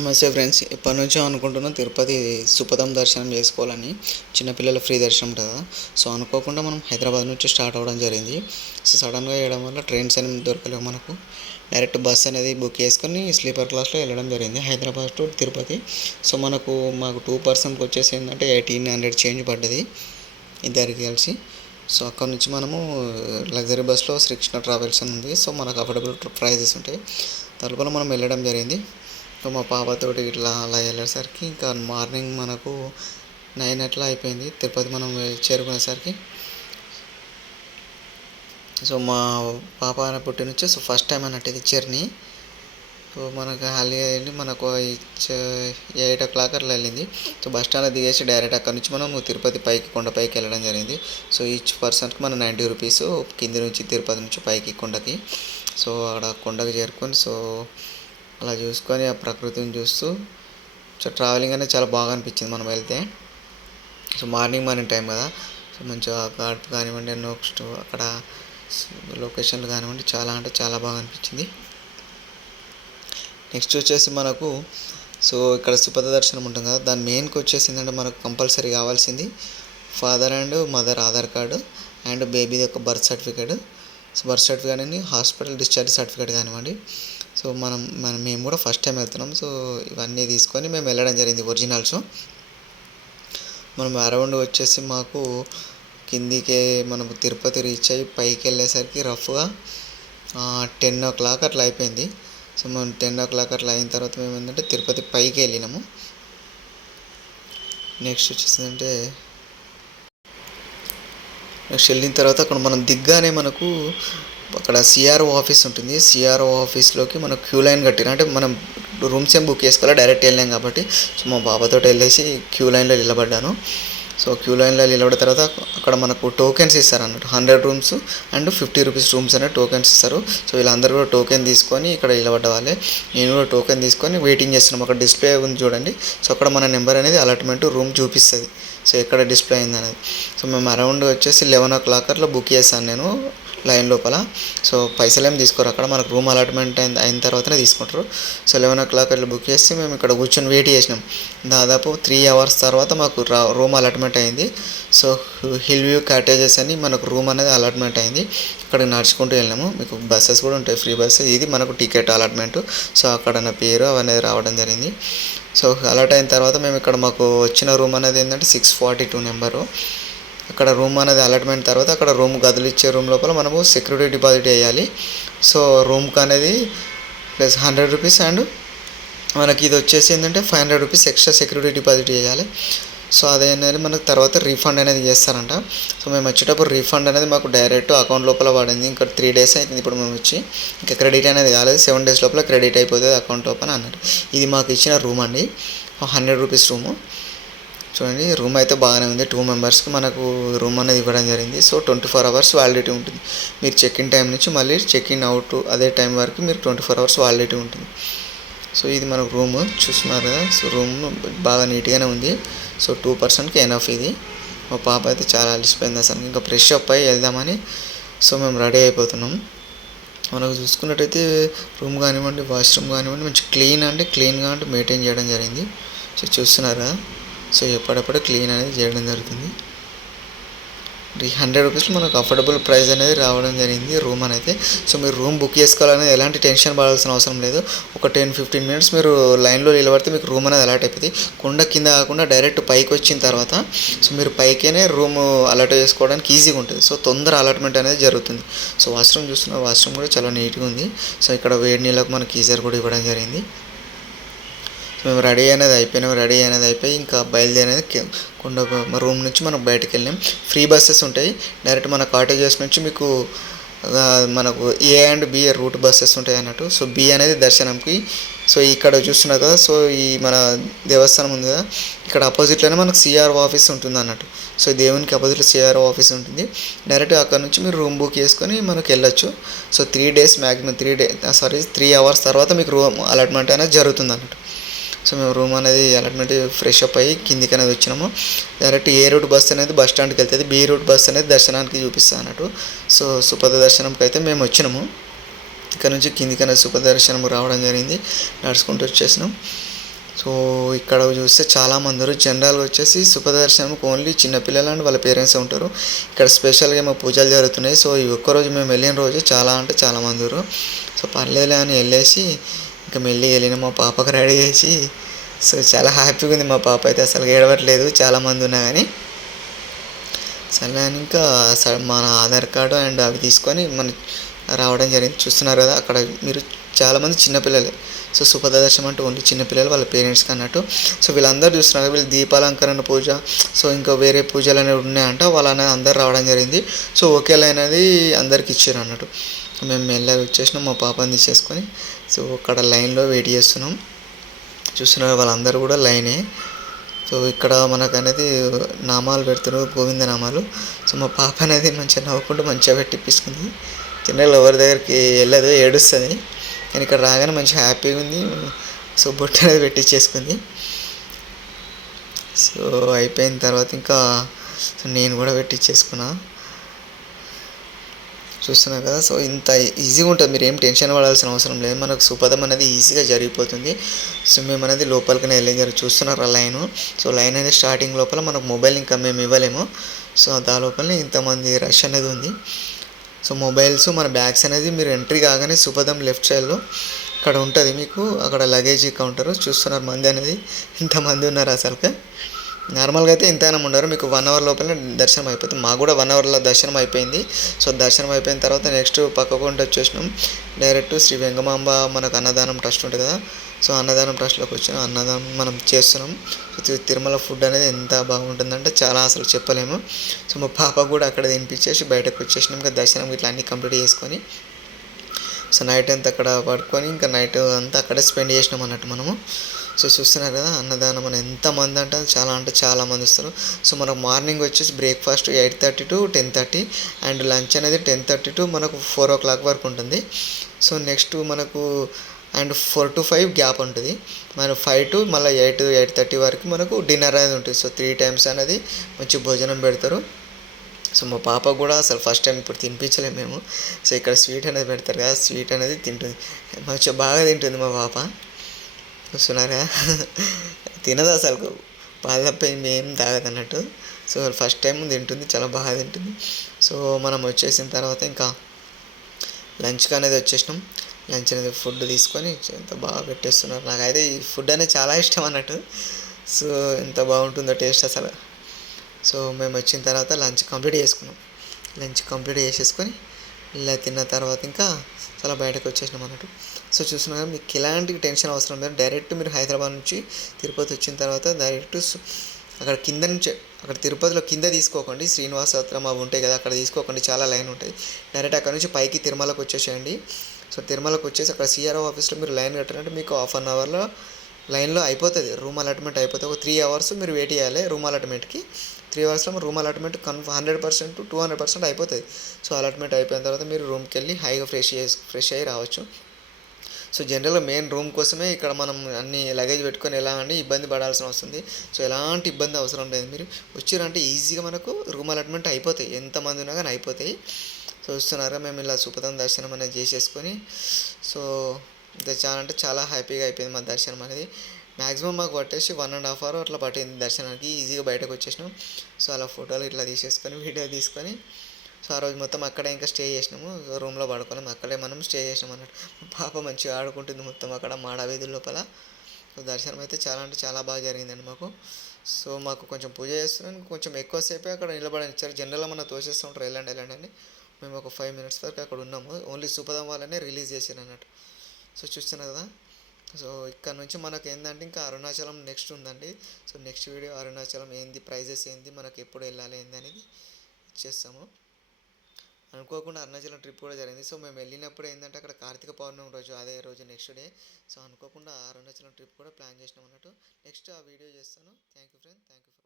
నమస్తే ఫ్రెండ్స్ ఎప్పటి నుంచో అనుకుంటున్నాం తిరుపతి సుపదం దర్శనం చేసుకోవాలని. చిన్నపిల్లల ఫ్రీ దర్శనం కదా. సో అనుకోకుండా మనం హైదరాబాద్ నుంచి స్టార్ట్ అవ్వడం జరిగింది. సో సడన్గా వేయడం వల్ల ట్రైన్స్ అనేవి దొరకలేవు మనకు. డైరెక్ట్ బస్ అనేది బుక్ చేసుకొని స్లీపర్ క్లాస్లో వెళ్ళడం జరిగింది. హైదరాబాద్ టు తిరుపతి. సో మనకు మాకు టూ పర్సన్కి వచ్చేసి ఏంటంటే ఎయిటీన్ హండ్రెడ్ చేంజ్ పడ్డది ఇద్దరికి కలిసి. సో అక్కడ నుంచి మనము లగ్జరీ బస్లో శ్రీకృష్ణ ట్రావెల్స్ అని ఉంది. సో మనకు అఫోర్డబుల్ ప్రైజెస్ ఉంటాయి. తలుపుల మనం వెళ్ళడం జరిగింది సో మా పాపతోటి ఇట్లా అలా వెళ్ళేసరికి ఇంకా మార్నింగ్ మనకు నైన్ అట్లా అయిపోయింది. తిరుపతి మనం చేరుకునేసరికి సో మా పాప పుట్టి నుంచి సో ఫస్ట్ టైం అన్నట్టు ఇది జర్నీ సో మనకు హాలీ వెళ్ళి మనకు ఎయిట్ ఓ క్లాక్ అట్లా వెళ్ళింది. సో బస్ స్టాండ్లో దిగేసి డైరెక్ట్ అక్కడ నుంచి మనం తిరుపతి పైకి కొండపైకి వెళ్ళడం జరిగింది. సో ఈచ్ పర్సన్కి మనం నైంటీ రూపీస్ కింది నుంచి తిరుపతి నుంచి పైకి కొండకి. సో అక్కడ కొండకి చేరుకొని సో అలా చూసుకొని ఆ ప్రకృతిని చూస్తూ సో ట్రావెలింగ్ అనేది చాలా బాగా అనిపించింది మనం వెళ్తే. సో మార్నింగ్ మార్నింగ్ టైం కదా. సో మంచిగా గాడ్పు కానివ్వండి నెక్స్ట్ అక్కడ లొకేషన్లు కానివ్వండి చాలా అంటే చాలా బాగా అనిపించింది. నెక్స్ట్ వచ్చేసి మనకు సో ఇక్కడ సుపథ దర్శనం ఉంటుంది కదా. దాని మెయిన్కి వచ్చేసి ఏంటంటే మనకు కంపల్సరీ కావాల్సింది father and mother Aadhaar card and baby యొక్క birth certificate so birth certificate అని హాస్పిటల్ డిశ్చార్జ్ సర్టిఫికేట్ కానివ్వండి. సో మనం మనం మేము కూడా ఫస్ట్ టైం వెళ్తున్నాం. సో ఇవన్నీ తీసుకొని మేము వెళ్ళడం జరిగింది ఒరిజినల్స్. మనం అరౌండ్ వచ్చేసి మాకు కిందికి మనం తిరుపతి రీచ్ అయ్యి పైకి వెళ్ళేసరికి రఫ్గా టెన్ ఓ క్లాక్ అట్లా అయిపోయింది. సో మనం టెన్ ఓ క్లాక్ అట్లా అయిన తర్వాత మేము ఏంటంటే తిరుపతి పైకి వెళ్ళినాము. నెక్స్ట్ వచ్చేసిందంటే నెక్స్ట్ వెళ్ళిన తర్వాత అక్కడ మనం దిగ్గానే మనకు అక్కడ సిఆర్ఓ ఆఫీస్ ఉంటుంది. సిఆర్ఓ ఆఫీస్లోకి మనం క్యూ లైన్ కట్టిన అంటే మనం రూమ్స్ ఏం బుక్ చేసుకోవాలి? డైరెక్ట్ వెళ్ళాం కాబట్టి. సో మా బాబాతో వెళ్ళేసి క్యూ లైన్లో నిలబడ్డాను. సో క్యూ లైన్లో నిలబడిన తర్వాత అక్కడ మనకు టోకెన్స్ ఇస్తారు అన్నట్టు hundred rooms and fifty rupees rooms అనే టోకెన్స్ ఇస్తారు. సో వీళ్ళందరూ కూడా టోకెన్ తీసుకొని ఇక్కడ నిలబడ్డ వాళ్ళే నేను కూడా టోకెన్ తీసుకొని వెయిటింగ్ చేస్తున్నాం. అక్కడ డిస్ప్లే ఉంది చూడండి. సో అక్కడ మన నెంబర్ అనేది అలాట్మెంట్ రూమ్ చూపిస్తుంది. సో ఎక్కడ డిస్ప్లే అయింది అనేది సో మేము అరౌండ్ వచ్చేసి లెవెన్ ఓ క్లాక్ అట్లా బుక్ చేశాను నేను. లైన్ లోపల. సో పైసలు ఏం తీసుకోరు. అక్కడ మనకు రూమ్ అలాట్మెంట్ అయిన అయిన తర్వాతనే తీసుకుంటారు. సో లెవెన్ ఓ క్లాక్ అట్లా బుక్ చేసి మేము ఇక్కడ కూర్చొని వెయిట్ చేసినాం. దాదాపు త్రీ అవర్స్ తర్వాత మాకు రూమ్ అలాట్మెంట్ అయింది. సో హిల్ వ్యూ కాటేజెస్ అని మనకు రూమ్ అనేది అలాట్మెంట్ అయింది. ఇక్కడ నడుచుకుంటూ వెళ్ళాము మీకు బస్సెస్ కూడా ఉంటాయి ఫ్రీ బస్సెస్. ఇది మనకు టికెట్ అలాట్మెంట్. సో అక్కడ నా పేరు అవన్నీ రావడం జరిగింది. సో అలాట్ అయిన తర్వాత మేము ఇక్కడ మాకు వచ్చిన రూమ్ అనేది ఏంటంటే సిక్స్ ఫార్టీ టూ నెంబరు. అక్కడ రూమ్ అనేది అలాట్మెంట్ తర్వాత అక్కడ రూమ్ గదులు ఇచ్చే రూమ్ లోపల మనము సెక్యూరిటీ డిపాజిట్ వేయాలి. సో రూమ్కి అనేది ప్లస్ హండ్రెడ్ రూపీస్ అండ్ మనకి ఇది వచ్చేసి ఏంటంటే five hundred rupees extra security deposit చేయాలి సో అదే అనేది మనకు తర్వాత రీఫండ్ అనేది చేస్తారంట. సో మేము వచ్చేటప్పుడు రీఫండ్ అనేది మాకు డైరెక్ట్ అకౌంట్ లోపల పడింది. ఇంకా త్రీ డేస్ అవుతుంది ఇప్పుడు మేము వచ్చి. ఇంకా క్రెడిట్ అనేది కాలేదు. సెవెన్ డేస్ లోపల క్రెడిట్ అయిపోతుంది అకౌంట్ లోపల అన్నారు. ఇది మాకు ఇచ్చిన రూమ్ అండి. హండ్రెడ్ రూపీస్ రూము చూడండి రూమ్ అయితే బాగానే ఉంది. టూ మెంబర్స్కి మనకు రూమ్ అనేది ఇవ్వడం జరిగింది. So twenty four hours validity ఉంటుంది. మీరు చెక్ ఇన్ టైం నుంచి మళ్ళీ చెక్ ఇన్ అవుట్ అదే టైం వరకు మీరు ట్వంటీ ఫోర్ అవర్స్ వ్యాలిడిటీ ఉంటుంది. సో ఇది మనకు రూమ్ చూస్తున్నారు కదా? సో రూమ్ బాగా నీట్గానే ఉంది. సో టూ పర్సన్కి ఎనఫ్ ఇది. మా పాప అయితే చాలా అలసిపోయింది అసలు. ఇంకా ఫ్రెష్ అప్ అయ్యి వెళ్దామని. సో మేము రెడీ అయిపోతున్నాం. మనకు చూసుకున్నట్టయితే రూమ్ కానివ్వండి వాష్రూమ్ కానివ్వండి మంచి క్లీన్ అంటే క్లీన్గా అంటే మెయింటైన్ చేయడం జరిగింది. సో చూస్తున్నారా? సో ఎప్పుడప్పుడు క్లీన్ అనేది చేయడం జరుగుతుంది. ఈ హండ్రెడ్ రూపీస్లో మనకు అఫోర్డబుల్ ప్రైస్ అనేది రావడం జరిగింది రూమ్ అనేది. సో మీరు రూమ్ బుక్ చేసుకోవాలనేది ఎలాంటి టెన్షన్ పడాల్సిన అవసరం లేదు. ఒక టెన్ ఫిఫ్టీన్ మినిట్స్ మీరు లైన్లో నిలబడితే మీకు రూమ్ అనేది అలాట్ అయిపోతుంది కొండ కింద కాకుండా డైరెక్ట్ పైకి వచ్చిన తర్వాత సో మీరు పైకేనే రూమ్ అలాట్ చేసుకోవడానికి ఈజీగా ఉంటుంది. సో తొందర అలాట్మెంట్ అనేది జరుగుతుంది. సో వాష్రూమ్ చూస్తున్న వాష్రూమ్ కూడా చాలా నీట్గా ఉంది. సో ఇక్కడ వేడి నీళ్ళకు మనకి గీజర్ కూడా ఇవ్వడం జరిగింది. మేము రెడీ అనేది అయిపోయినాం రెడీ అనేది అయిపోయి ఇంకా బయలుదేరేది కొండ రూమ్ నుంచి మనం బయటకు వెళ్ళాం ఫ్రీ బస్సెస్ ఉంటాయి. డైరెక్ట్ మన కాటేజెస్ నుంచి మీకు మనకు A and B route buses ఉంటాయి అన్నట్టు. సో బి అనేది దర్శనంకి సో ఇక్కడ చూస్తున్నారు కదా సో ఈ మన దేవస్థానం ఉంది కదా ఇక్కడ అపోజిట్లోనే మనకు సిఆర్ఓ ఆఫీస్ ఉంటుంది అన్నట్టు. సో దేవునికి అపోజిట్లో సిఆర్ఓ ఆఫీస్ ఉంటుంది. డైరెక్ట్ అక్కడ నుంచి మీరు రూమ్ బుక్ చేసుకొని మనకు వెళ్ళొచ్చు. So three days maximum three day sorry three hours తర్వాత మీకు రూమ్ అలాట్మెంట్ అనేది జరుగుతుంది అన్నట్టు. సో మేము రూమ్ అనేది అలాట్మెంట్ ఫ్రెష్ అప్ అయ్యి కిందికి అనేది వచ్చినాము. డైరెక్ట్ ఏ రూట్ బస్ అనేది బస్ స్టాండ్కి వెళ్తుంది. బి రూట్ బస్ అనేది దర్శనానికి చూపిస్తాను అన్నట్టు. సో సుపద దర్శనంకి అయితే మేము వచ్చినాము. ఇక్కడ నుంచి కిందికి అనేది సుపద దర్శనం రావడం జరిగింది. నడుచుకుంటూ వచ్చేసినాం. సో ఇక్కడ చూస్తే చాలామంది జనరల్గా వచ్చేసి సుఖదర్శనంకి ఓన్లీ చిన్నపిల్లలు అండ్ వాళ్ళ పేరెంట్స్ ఉంటారు. ఇక్కడ స్పెషల్గా మా పూజలు జరుగుతున్నాయి. సో ఈ ఒక్కరోజు మేము వెళ్ళిన రోజు చాలా అంటే చాలామంది సో పర్లేదులే అని వెళ్ళేసి ఇంకా మెల్లి వెళ్ళిన మా పాపకు రెడీ చేసి సో చాలా హ్యాపీగా ఉంది మా పాప అయితే. అసలు ఏడవట్లేదు చాలా మంది ఉన్నా కానీ. సరే అని ఇంకా స- మన ఆధార్ కార్డు అండ్ అవి తీసుకొని మన రావడం జరిగింది. చూస్తున్నారు కదా అక్కడ మీరు చాలామంది చిన్నపిల్లలే సో సుఖదర్శనం అంటే ఓన్లీ చిన్నపిల్లలు వాళ్ళ పేరెంట్స్కి అన్నట్టు. సో వీళ్ళందరూ చూస్తున్నారు వీళ్ళు దీపాలంకరణ పూజ సో ఇంకా వేరే పూజలు అనేవి ఉన్నాయంట వాళ్ళని అందరు రావడం జరిగింది. సో ఒకేలా అనేది అందరికి ఇచ్చారు అన్నట్టు. మేము మెల్లగా వచ్చేసినాం మా పాపని తీసేసుకొని. సో అక్కడ లైన్లో వెయిట్ చేస్తున్నాం. చూస్తున్నారు వాళ్ళందరూ కూడా లైనే. సో ఇక్కడ మనకు అనేది నామాలు పెడుతున్నారు గోవింద నామాలు. సో మా పాప అనేది మంచిగా నవ్వుకుంటూ మంచిగా పెట్టిప్పించుకుంది జనరల్ ఎవరి దగ్గరికి వెళ్ళదు ఏడుస్తుంది. కానీ ఇక్కడ రాగానే మంచిగా హ్యాపీగా ఉంది. సో బొట్టు అనేది పెట్టించేసుకుంది సో అయిపోయిన తర్వాత ఇంకా నేను కూడా పెట్టించేసుకున్నా చూస్తున్నారు కదా. సో ఇంత ఈజీగా ఉంటుంది. మీరు ఏం టెన్షన్ పడాల్సిన అవసరం లేదు. మనకు సుపదం అనేది ఈజీగా జరిగిపోతుంది. సో మేము అనేది లోపలికనే వెళ్ళేం చూస్తున్నారు ఆ లైన్. సో లైన్ అనేది స్టార్టింగ్ లోపల మనకు మొబైల్ ఇంకా మేము ఇవ్వలేము. సో దా లోపలనే ఇంతమంది రష్ అనేది ఉంది. సో మొబైల్స్ మన బ్యాగ్స్ అనేది మీరు ఎంట్రీ కాగానే సుపదం లెఫ్ట్ సైడ్లో అక్కడ ఉంటుంది మీకు. అక్కడ లగేజ్ కౌంటర్. చూస్తున్నారు మంది అనేది. ఇంతమంది ఉన్నారు అసలుకే నార్మల్గా అయితే ఇంతైనా ఉండరు. మీకు వన్ అవర్ లోపలనే దర్శనం అయిపోతుంది. మాకు కూడా వన్ అవర్లో దర్శనం అయిపోయింది. సో దర్శనం అయిపోయిన తర్వాత నెక్స్ట్ పక్కకుండా వచ్చేసినాం. డైరెక్ట్ శ్రీ వెంగమాంబ మనకు అన్నదానం ట్రస్ట్ ఉంటుంది కదా. సో అన్నదానం ట్రస్ట్లోకి వచ్చినాం. అన్నదానం మనం చేస్తున్నాం. సో తిరుమల ఫుడ్ అనేది ఎంత బాగుంటుందంటే చాలా అసలు చెప్పలేము. సో మా పాప కూడా అక్కడ తినిపించేసి బయటకు వచ్చేసినాం. ఇంకా దర్శనం ఇట్లా అన్నీ కంప్లీట్ చేసుకొని సో నైట్ అంతా అక్కడ పడుకొని ఇంకా నైట్ అంతా అక్కడే స్పెండ్ చేసినాం అన్నట్టు మనము. సో చూస్తున్నారు కదా అన్నదానం అని ఎంతమంది అంటే చాలా అంటే చాలా మంది వస్తారు. సో మనకు మార్నింగ్ వచ్చేసి breakfast eight thirty to ten thirty and lunch అనేది టెన్ థర్టీ టు మనకు ఫోర్ ఓ క్లాక్ వరకు ఉంటుంది. సో నెక్స్ట్ మనకు and four to five gap ఉంటుంది. మరి ఫైవ్ టు మళ్ళీ ఎయిట్ ఎయిట్ థర్టీ వరకు మనకు డిన్నర్ అనేది ఉంటుంది. సో త్రీ టైమ్స్ అనేది మంచి భోజనం పెడతారు. సో మా పాప కూడా అసలు ఫస్ట్ టైం ఇప్పుడు తినిపించలేము మేము. సో ఇక్కడ స్వీట్ అనేది పెడతారు కదా స్వీట్ అనేది తింటుంది. మంచిగా బాగా తింటుంది మా పాప. చూస్తున్నారా తినదు అసలు. పాలు తప్ప ఏం తాగదు అన్నట్టు. సో ఫస్ట్ టైం తింటుంది చాలా బాగా తింటుంది. సో మనం వచ్చేసిన తర్వాత ఇంకా లంచ్కి అనేది వచ్చేసినాం. లంచ్ అనేది ఫుడ్ తీసుకొని ఎంత బాగా పెట్టేస్తున్నారు. నాకైతే ఈ ఫుడ్ అనేది చాలా ఇష్టం అన్నట్టు. సో ఎంత బాగుంటుందో టేస్ట్ అసలు. సో మేము వచ్చిన తర్వాత లంచ్ కంప్లీట్ చేసుకున్నాం. లంచ్ కంప్లీట్ చేసేసుకొని ఇలా తిన్న తర్వాత ఇంకా చాలా బయటకు వచ్చేసినాం అన్నట్టు. సో చూస్తున్నారు మీకు ఎలాంటి టెన్షన్ అవసరం లేదు. డైరెక్ట్ మీరు హైదరాబాద్ నుంచి తిరుపతి వచ్చిన తర్వాత డైరెక్ట్ అక్కడ కింద నుంచి అక్కడ తిరుపతిలో కింద తీసుకోకండి. శ్రీనివాసత్రం అవి ఉంటాయి కదా అక్కడ తీసుకోకండి. చాలా లైన్ ఉంటుంది డైరెక్ట్ అక్కడ నుంచి పైకి తిరుమలకు వచ్చేసేయండి. సో తిరుమలకు వచ్చేసి అక్కడ సిఆర్ఓ ఆఫీస్లో మీరు లైన్ కట్టారంటే మీకు హాఫ్ అన్ అవర్లో లైన్లో అయిపోతుంది. రూమ్ అలాట్మెంట్ అయిపోతుంది. ఒక త్రీ అవర్స్ మీరు వెయిట్ చేయాలి రూమ్ అలాట్మెంట్కి. త్రీ అవర్స్లో రూమ్ అలాట్మెంట్ కన్ hundred percent two hundred percent అయిపోతుంది సో అలాట్మెంట్ అయిపోయిన తర్వాత మీరు రూమ్కి వెళ్ళి హైగా ఫ్రెష్ చేసి ఫ్రెష్ అయ్యి రావచ్చు. సో జనరల్గా మెయిన్ రూమ్ కోసమే ఇక్కడ మనం అన్ని లగేజ్ పెట్టుకొని ఎలా అని ఇబ్బంది పడాల్సిన వస్తుంది సో ఎలాంటి ఇబ్బంది అవసరం లేదు. మీరు వచ్చారంటే ఈజీగా మనకు రూమ్ అలాట్మెంట్ అయిపోతాయి. ఎంతమంది ఉన్నా కానీ అయిపోతాయి. సో చూస్తున్నారా మేము ఇలా సుపదం దర్శనం అనేది చేసేసుకొని సో ఇంకా చాలా అంటే చాలా హ్యాపీగా అయిపోయింది మా దర్శనం అనేది. మ్యాక్సిమం మాకు పట్టేసి వన్ అండ్ హాఫ్ అవర్ అట్లా పట్టింది దర్శనానికి. ఈజీగా బయటకు వచ్చేసినాం. సో అలా ఫోటోలు ఇట్లా తీసేసుకొని వీడియో తీసుకొని సో ఆ రోజు మొత్తం అక్కడే ఇంకా స్టే చేసినాము. రూమ్లో పడుకున్నాం. అక్కడే మనం స్టే చేసినాం అన్నట్టు. పాప మంచిగా ఆడుకుంటుంది మొత్తం అక్కడ మాడ లోపల. సో దర్శనం అయితే చాలా అంటే చాలా బాగా జరిగిందండి మాకు. సో మాకు కొంచెం పూజ చేస్తున్నాను కొంచెం ఎక్కువసేపే అక్కడ నిలబడని ఇచ్చారు జనరల్గా మనం తోసేస్తూ ఉంటారు వెళ్ళండి వెళ్ళండి అని. మేము ఒక ఫైవ్ మినిట్స్ వరకు అక్కడ ఉన్నాము. ఓన్లీ సుపదం వాళ్ళనే రిలీజ్ చేసారు అన్నట్టు. సో చూస్తున్నారు కదా. సో ఇక్కడ నుంచి మనకు ఏంటంటే ఇంకా అరుణాచలం నెక్స్ట్ ఉందండి. సో నెక్స్ట్ వీడియో అరుణాచలం ఏంది ప్రైజెస్ ఏంది మనకు ఎప్పుడు వెళ్ళాలి ఏంది అనేది ఇచ్చేస్తాము అనుకోకుండా అరుణాచలం ట్రిప్ కూడా జరిగింది. సో మేము వెళ్ళినప్పుడు ఏంటంటే అక్కడ కార్తీక పౌర్ణమి రోజు అదే రోజు నెక్స్ట్ డే సో అనుకోకుండా అరుణాచలం ట్రిప్ కూడా ప్లాన్ చేసినాం అన్నట్టు. నెక్స్ట్ ఆ వీడియో చేస్తాను. Thank you friend thank you